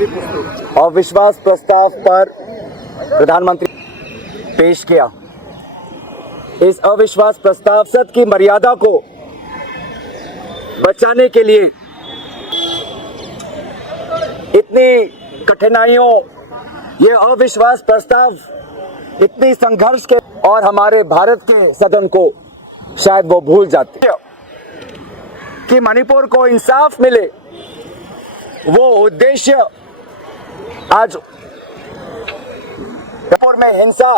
अविश्वास प्रस्ताव पर प्रधानमंत्री पेश किया। इस अविश्वास प्रस्ताव सदन की मर्यादा को बचाने के लिए इतनी कठिनाइयों, ये अविश्वास प्रस्ताव इतनी संघर्ष के और हमारे भारत के सदन को शायद वो भूल जाते कि मणिपुर को इंसाफ मिले। वो उद्देश्य आज मणिपुर में हिंसा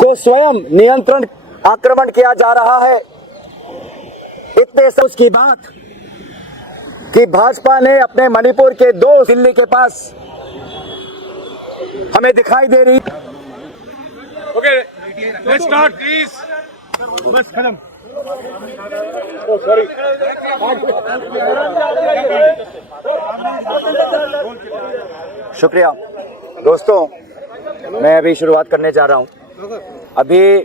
को स्वयं नियंत्रण आक्रमण किया जा रहा है। इतने सोच की बात कि भाजपा ने अपने मणिपुर के दो दिल्ली के पास हमें दिखाई दे रही। Okay, let's start please. बस खत्म। सॉरी। शुक्रिया दोस्तों, मैं अभी शुरुआत करने जा रहा हूं। अभी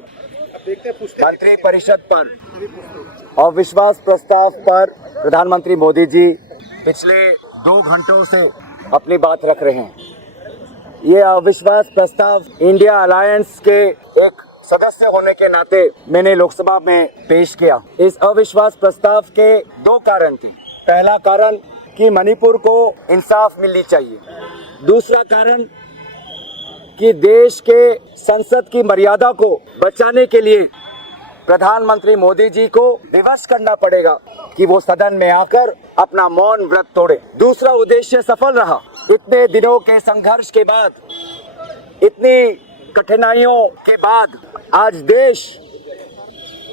मंत्री परिषद पर अविश्वास प्रस्ताव पर प्रधानमंत्री मोदी जी पिछले 2 घंटों से अपनी बात रख रहे हैं। ये अविश्वास प्रस्ताव इंडिया अलायंस के एक सदस्य होने के नाते मैंने लोकसभा में पेश किया। इस अविश्वास प्रस्ताव के 2 कारण थे। पहला कारण कि मणिपुर को इंसाफ मिलनी चाहिए। दूसरा कारण कि देश के संसद की मर्यादा को बचाने के लिए प्रधानमंत्री मोदी जी को विवश करना पड़ेगा कि वो सदन में आकर अपना मौन व्रत तोड़े। दूसरा उद्देश्य सफल रहा। इतने दिनों के संघर्ष के बाद, इतनी कठिनाइयों के बाद आज देश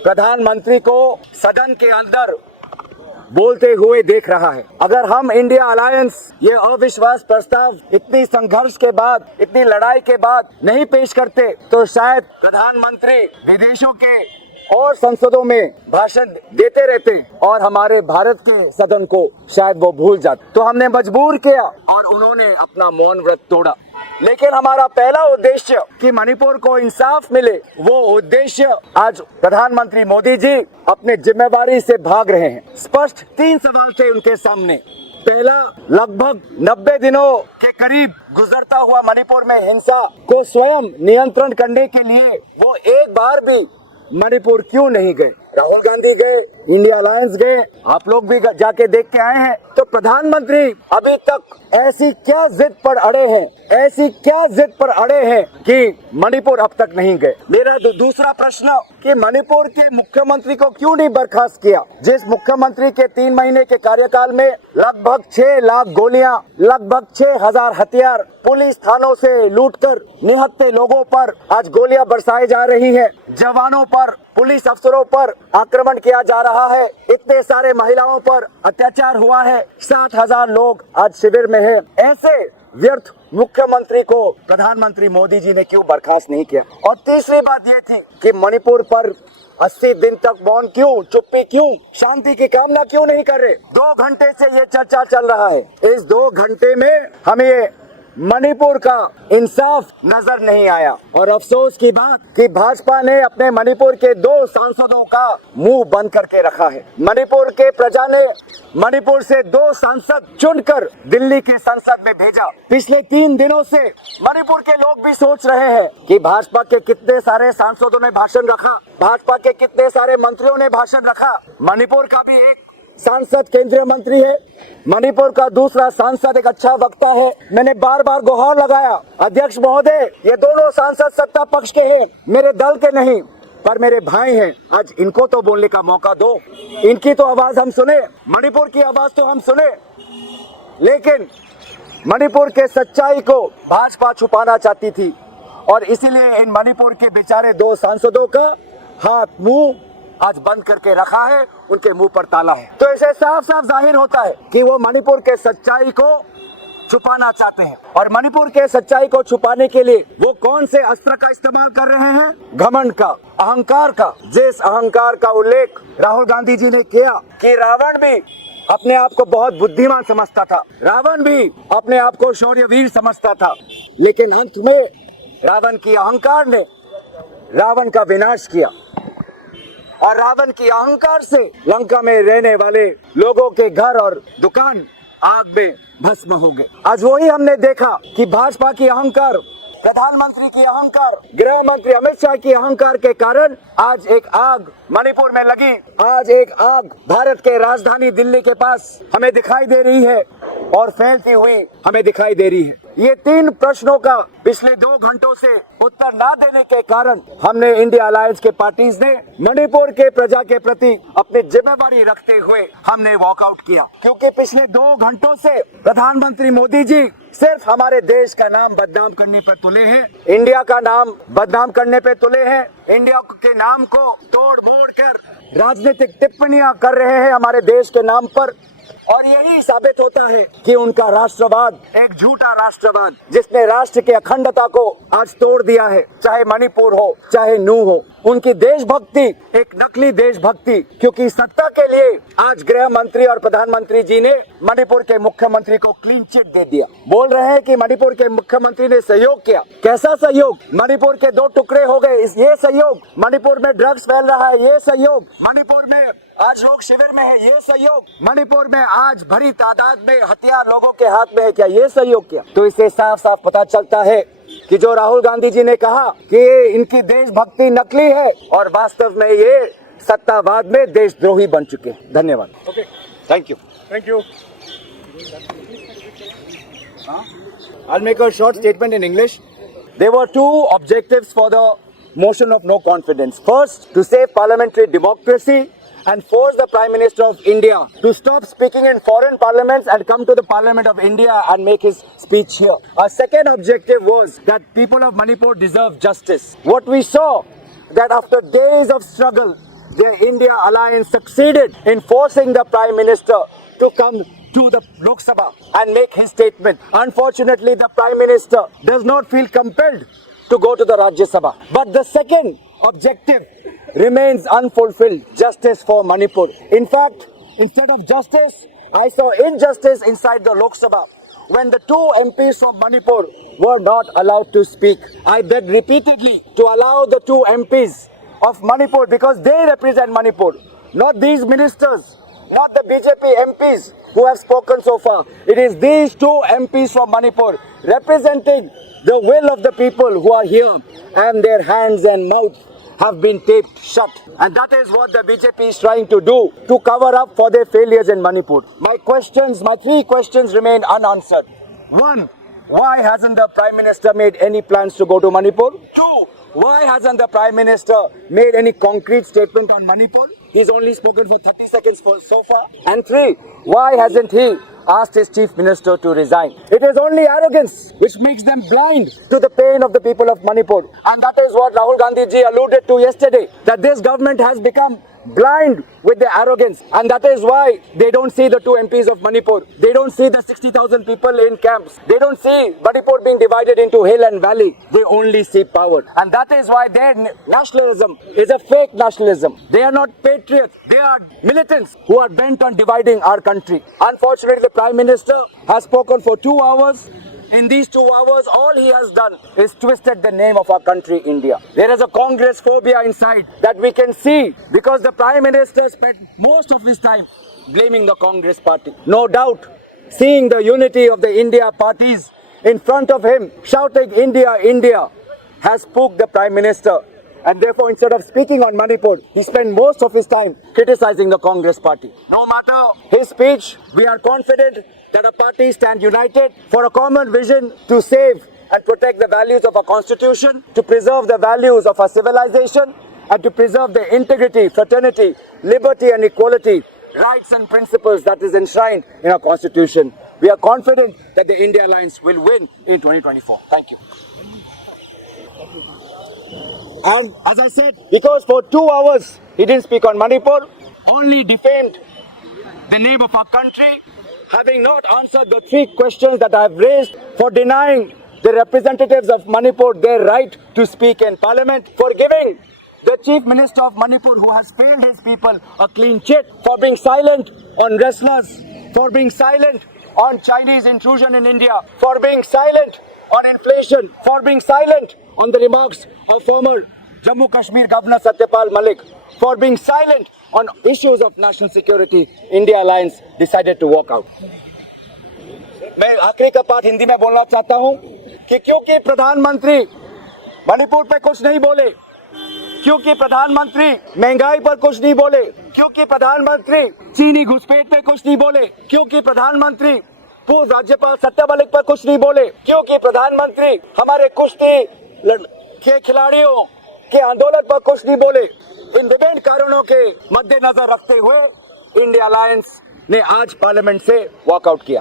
प्रधानमंत्री को सदन के अंदर बोलते हुए देख रहा है। अगर हम इंडिया अलायंस ये अविश्वास प्रस्ताव इतनी संघर्ष के बाद, इतनी लड़ाई के बाद नहीं पेश करते तो शायद प्रधानमंत्री विदेशों के और संसदों में भाषण देते रहते और हमारे भारत के सदन को शायद वो भूल जाते। तो हमने मजबूर किया और उन्होंने अपना मौन व्रत तोड़ा। लेकिन हमारा पहला उद्देश्य कि मणिपुर को इंसाफ मिले, वो उद्देश्य आज प्रधानमंत्री मोदी जी अपने जिम्मेवारी से भाग रहे हैं। स्पष्ट 3 सवाल थे उनके सामने। पहला, लगभग 90 दिनों के करीब गुजरता हुआ मणिपुर में हिंसा को स्वयं नियंत्रण करने के लिए वो एक बार भी मणिपुर क्यों नहीं गए? राहुल गांधी गए, इंडिया अलायंस गए, आप लोग भी जाके देख के आए हैं। तो प्रधानमंत्री अभी तक ऐसी क्या जिद पर अड़े हैं, ऐसी क्या जिद पर अड़े हैं कि मणिपुर अब तक नहीं गए? मेरा दूसरा प्रश्न कि मणिपुर के मुख्यमंत्री को क्यों नहीं बर्खास्त किया? जिस मुख्यमंत्री के 3 महीने के कार्यकाल में लगभग 6 लाख गोलियां, लगभग 6000 हथियार पुलिस थानों से लूटकर निहत्थे लोगों पर आज गोलियां बरसाई जा रही हैं, जवानों पर, पुलिस अफसरों पर आक्रमण किया जा रहा है, इतने सारे महिलाओं पर अत्याचार हुआ है, 60,000 लोग आज शिविर में हैं। ऐसे व्यर्थ मुख्यमंत्री को प्रधानमंत्री मोदी जी ने क्यों बर्खास्त नहीं किया? और तीसरी बात ये थी कि मणिपुर पर 80 दिन तक मौन क्यों, चुप्पी क्यों, शांति की कामना क्यों नहीं कर रहे? 2 घंटे से ये चर्चा चल रहा है। इस 2 घंटे में हमें मणिपुर का इंसाफ नजर नहीं आया। और अफसोस की बात कि भाजपा ने अपने मणिपुर के 2 सांसदों का मुंह बंद करके रखा है। मणिपुर के प्रजा ने मणिपुर से 2 सांसद चुनकर दिल्ली के संसद में भेजा। पिछले 3 दिनों से मणिपुर के लोग भी सोच रहे हैं कि भाजपा के कितने सारे सांसदों ने भाषण रखा, भाजपा के कितने सारे मंत्रियों ने भाषण रखा। मणिपुर का भी एक सांसद केंद्रीय मंत्री है, मणिपुर का दूसरा सांसद एक अच्छा वक्ता है। मैंने बार बार गुहार लगाया, अध्यक्ष महोदय, ये दोनों सांसद सत्ता पक्ष के हैं, मेरे दल के नहीं, पर मेरे भाई हैं। आज इनको तो बोलने का मौका दो, इनकी तो आवाज हम सुने, मणिपुर की आवाज तो हम सुने। लेकिन मणिपुर के सच्चाई को भाजपा छुपाना चाहती थी और इसीलिए इन मणिपुर के बेचारे 2 सांसदों का हाथ मुंह आज बंद करके रखा है, उनके मुंह पर ताला है। तो इसे साफ साफ जाहिर होता है कि वो मणिपुर के सच्चाई को छुपाना चाहते हैं। और मणिपुर के सच्चाई को छुपाने के लिए वो कौन से अस्त्र का इस्तेमाल कर रहे हैं? घमंड का, अहंकार का। जिस अहंकार का उल्लेख राहुल गांधी जी ने किया कि रावण भी अपने आप को बहुत बुद्धिमान समझता था, रावण भी अपने आप को शौर्यवीर समझता था, लेकिन अंत में रावण की अहंकार ने रावण का विनाश किया। और रावण की अहंकार से लंका में रहने वाले लोगों के घर और दुकान आग में भस्म हो गए। आज वही हमने देखा कि भाजपा की अहंकार, प्रधानमंत्री की अहंकार, गृह मंत्री अमित शाह की अहंकार के कारण आज एक आग मणिपुर में लगी। आज एक आग भारत के राजधानी दिल्ली के पास हमें दिखाई दे रही है और फैलती हुई हमें दिखाई दे रही है। ये 3 प्रश्नों का पिछले 2 घंटों से उत्तर ना देने के कारण हमने इंडिया अलायंस के पार्टीज ने मणिपुर के प्रजा के प्रति अपनी जिम्मेदारी रखते हुए हमने वॉकआउट किया, क्योंकि पिछले 2 घंटों से प्रधानमंत्री मोदी जी सिर्फ हमारे देश का नाम बदनाम करने पर तुले हैं, इंडिया का नाम बदनाम करने पे तुले हैं, इंडिया के नाम को तोड़ मोड़ कर राजनीतिक टिप्पणियां कर रहे हैं हमारे देश के नाम पर। और यही साबित होता है कि उनका राष्ट्रवाद एक झूठा राष्ट्रवाद, जिसने राष्ट्र की अखंडता को आज तोड़ दिया है, चाहे मणिपुर हो चाहे नू हो। उनकी देशभक्ति एक नकली देशभक्ति, क्योंकि सत्ता के लिए आज गृह मंत्री और प्रधानमंत्री जी ने मणिपुर के मुख्यमंत्री को क्लीन चिट दे दिया। बोल रहे हैं कि मणिपुर के मुख्यमंत्री ने सहयोग किया। कैसा सहयोग? मणिपुर के 2 टुकड़े हो गए, ये सहयोग। मणिपुर में ड्रग्स फैल रहा है, ये सहयोग। मणिपुर में आज लोग शिविर में है, ये सहयोग। मणिपुर में आज भरी तादाद में हथियार लोगों के हाथ में है, क्या ये सहयोग किया? तो इससे साफ साफ पता चलता है कि जो राहुल गांधी जी ने कहा कि इनकी देशभक्ति नकली है और वास्तव में ये सत्तावाद में देशद्रोही बन चुके हैं। धन्यवाद। Okay. Thank you. Thank you. I'll make a short statement in English. There were 2 objectives for the motion of no confidence. First, to save parliamentary democracy and force the Prime Minister of India to stop speaking in foreign parliaments and come to the Parliament of India and make his speech here. Our second objective was that people of Manipur deserve justice. What we saw, that after days of struggle, the India Alliance succeeded in forcing the Prime Minister to come to the Lok Sabha and make his statement. Unfortunately, the Prime Minister does not feel compelled to go to the Rajya Sabha. But the second objective remains unfulfilled, justice for Manipur. In fact, instead of justice, I saw injustice inside the Lok Sabha when the 2 MPs from Manipur were not allowed to speak. I begged repeatedly to allow the 2 MPs of Manipur, because they represent Manipur, not these ministers, not the BJP MPs who have spoken so far. It is these 2 MPs from Manipur representing the will of the people who are here, and their hands and mouths have been taped shut. And that is what the BJP is trying to do, to cover up for their failures in Manipur. My 3 questions remain unanswered. 1, why hasn't the Prime Minister made any plans to go to Manipur? 2, why hasn't the Prime Minister made any concrete statement on Manipur? He's only spoken for 30 seconds so far. And 3, why hasn't he asked his Chief Minister to resign? It is only arrogance which makes them blind to the pain of the people of Manipur. And that is what Rahul Gandhi ji alluded to yesterday, that this government has become blind with their arrogance, and that is why they don't see the 2 MPs of Manipur. They don't see the 60,000 people in camps. They don't see Manipur being divided into hill and valley. They only see power, and that is why their nationalism is a fake nationalism. They are not patriots. They are militants who are bent on dividing our country. Unfortunately, the Prime Minister has spoken for 2 hours. In these 2 hours, all he has done is twisted the name of our country, India. There is a Congress phobia inside that we can see, because the Prime Minister spent most of his time blaming the Congress party. No doubt, seeing the unity of the India parties in front of him, shouting India, India, has spooked the Prime Minister. And therefore, instead of speaking on Manipur, he spent most of his time criticizing the Congress party. No matter his speech, we are confident that our parties stand united for a common vision to save and protect the values of our constitution, to preserve the values of our civilization, and to preserve the integrity, fraternity, liberty and equality, rights and principles that is enshrined in our constitution. We are confident that the India Alliance will win in 2024. Thank you. And as I said, because for 2 hours he didn't speak on Manipur, only defamed the name of our country, having not answered the 3 questions that I have raised, for denying the representatives of Manipur their right to speak in Parliament, for giving the Chief Minister of Manipur, who has failed his people, a clean chit, for being silent on wrestlers, for being silent on Chinese intrusion in India, for being silent on inflation, for being silent on the remarks of former Jammu Kashmir Governor Satyapal Malik, for being silent on issues of national security. India Alliance decided to walk out. आखिरी का पाठ हिंदी में बोलना चाहता हूं कि क्योंकि प्रधानमंत्री मणिपुर पे कुछ नहीं बोले, क्योंकि प्रधानमंत्री महंगाई पर कुछ नहीं बोले, क्योंकि प्रधानमंत्री चीनी घुसपैठ पे कुछ नहीं बोले, क्योंकि प्रधानमंत्री पूर्व राज्यपाल सत्यापाल पर कुछ नहीं बोले, क्योंकि प्रधानमंत्री हमारे कुश्ती के खिलाड़ियों के आंदोलन पर कुछ नहीं बोले। इन विभिन्न कारणों के मद्देनजर रखते हुए इंडिया अलायंस ने आज पार्लियामेंट से वॉकआउट किया।